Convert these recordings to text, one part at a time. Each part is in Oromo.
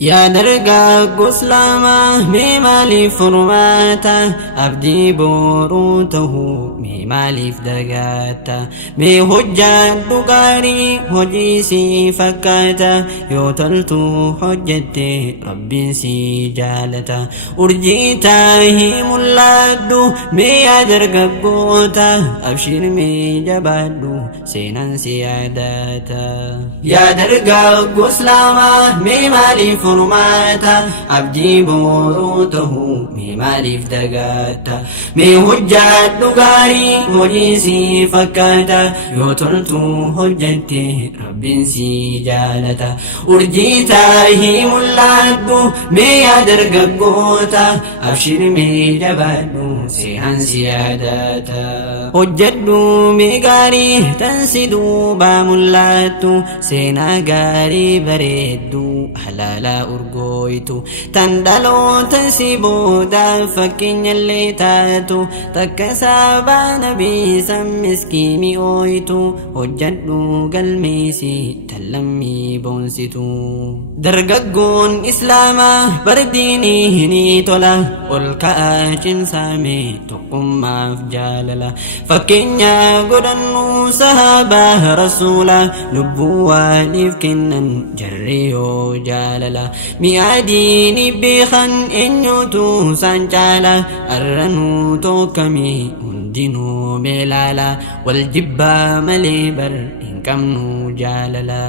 يا درجة قسلامة ميمالي فرماتا أبدي بوروته ميمالي فدقاتا مي هجة دقاري هجيسي فكاتا يوتلتو حجتي ربي سي جالتا أرجيتا هي مولادو مي يا درجة قوتا أبشر مي جبادو سينان سياداتا يا درجة قسلامة ميمالي فرماتا أبدي بوروته مي مالي فدقاتا مي هجات دقاري هجيسي فكاتا يوتلتو هجتي ربي سي جالتا أرجيتا هي مولادو مي يادر قوتا أبشر مي جبادو سيهان سياداتا هجدو مي قاري تنسدو بامولاتو سينا قاري بريدو حلالا urgoitu tandalo tansibo da fakkinya letatu takasaba nabi sammiskimi oitu hojjaddu galmisi tallammi bonsitu dargaggoon islaama bardini hini tola olka'achin saame tokkummaaf jaalala fakkinya godhannu sahaba rasula lubbuu waaliif kennan jarriyoo jaalala mi'aadini beekan eenyutu sancaala arranuu tokkami hundinuu beelaala wal jibbaa malee bar hin qabnu jaalala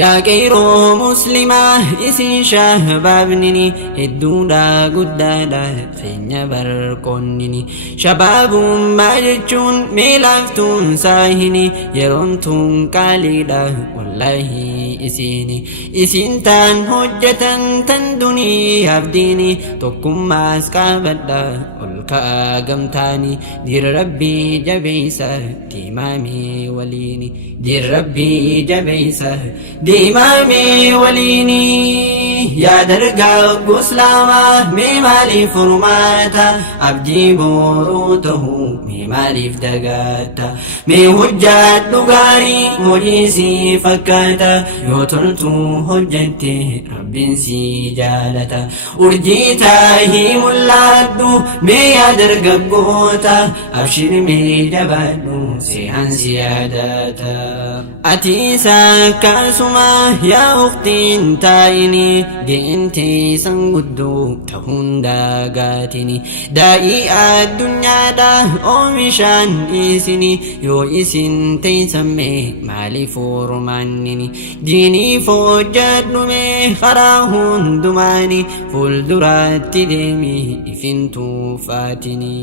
yaa qeyroo muslimaa isin shabaabnini hedduudha guddaadha feenya barqoonnini shabaabummaa jechuun meelaaftuun saahini yeroon tun qaaliidha wallaahi isini isin taan hojjetan tan duniyaaf diini tokkummaas qaabadha ol ka'a gamtaani dir rabbii jabeeysa diimaamii waliini dir rabbii jabeeysa diimaamii waliini yaa dargaa guslaamaa mee maaliif furmaata abdii booruu ta'uu mee maaliif dagaata mee hojjaadhu gaarii hojiisii fakkaata yoo toltuu hojjette rabbiin si jaalata urjii taahii mul'adhu mee yaa dargaggoota abshir mee jabaadhu seehan si yaadata ati akkasuma yaa ukhtiin taa'ini deemtee san guddoo ta'uun daagaatini daa'ii addunyaadha oomishaan isini yoo isin teeysammee maaliif ormaannini diiniif hojjadhume karaa hundumaani fuulduraatti deemi ifintuufaatini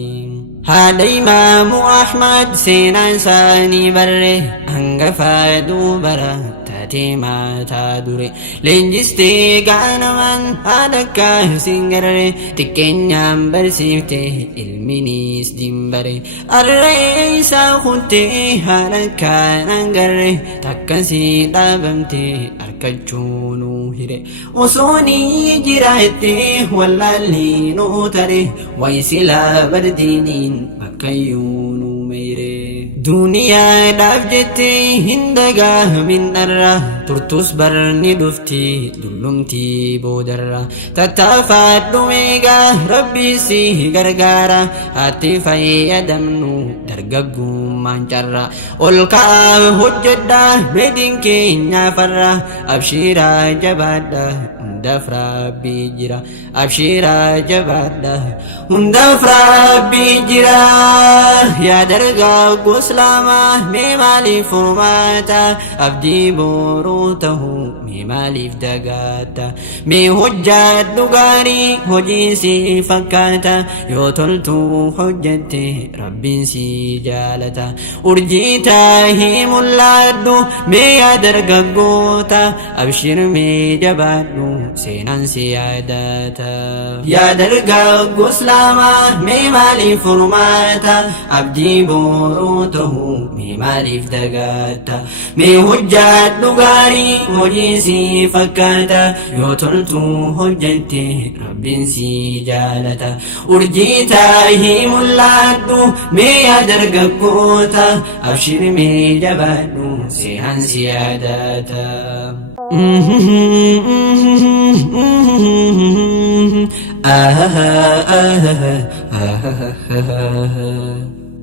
haadha imaamu ahmad seenaan isaanii barre hangafaa dubara taatee maataa dure leenjistee gaanaman haadha akkasiin garre xiqqeenyaan barsiifte ilminis dimbare arree isaa kuttee haadha akkanaan garre takkasii dhaabamte harkachuunuu hire osoonii jiraatte wallaalli nuu tare waysilaa bardiiniin bakkayyuunuu meeyre duniyaadhaaf jettee hin dagaamin dharra turtus barni dhufti dullumtii boodarra tattaafaadhu meegaa rabbii si gargaara ati fayyadamnu dargaggummaan carra ol ka'aa hojjedhaa beediin keenya farra abshiraa jabaadha hundaaf rabbii jira abshiraa jabaadha hundaaf rabbii jira yaa dargaggoo islaamaa mee maaliif furmaata abdii booruu ta'uu mee maaliif dagaata mee hojjaadhu gaarii hojiisii fakkaata yoo toltuu hojjette rabbiin si jaalata urjii taahii mul'adhu mee yaa dargaggoota abshir mee jabaadhu سينان سياداتا يا درقا قسلاما ميمالي فرماتا عبدي بوروته ميمالي فدقاتا مي هجات لغاري وجيسي فكاتا يوتلتو هجتي رب سي جالتا أرجيتا هي ملادو مي يا درقا قوتا أبشر مي جبادو سيهان سياداتا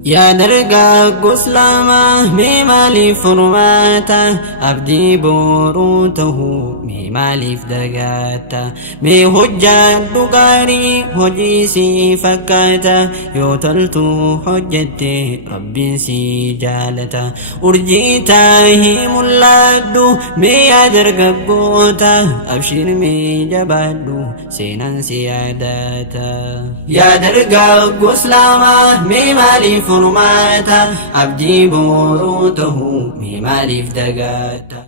يا درقا قسلاما ميمالي فرماتا عبدي بوروته ميمالي فدقاتا مي هجات لغاري هجيسي فكاتا يوتلتو حجتي رب سي جالتا أرجيتا هي ملادو مي يا درقا قوتا أبشر مي جبادو سينان سياداتا يا درقا قسلاما ميمالي فرماتا عبدي بوروته ميمالي فدقاتا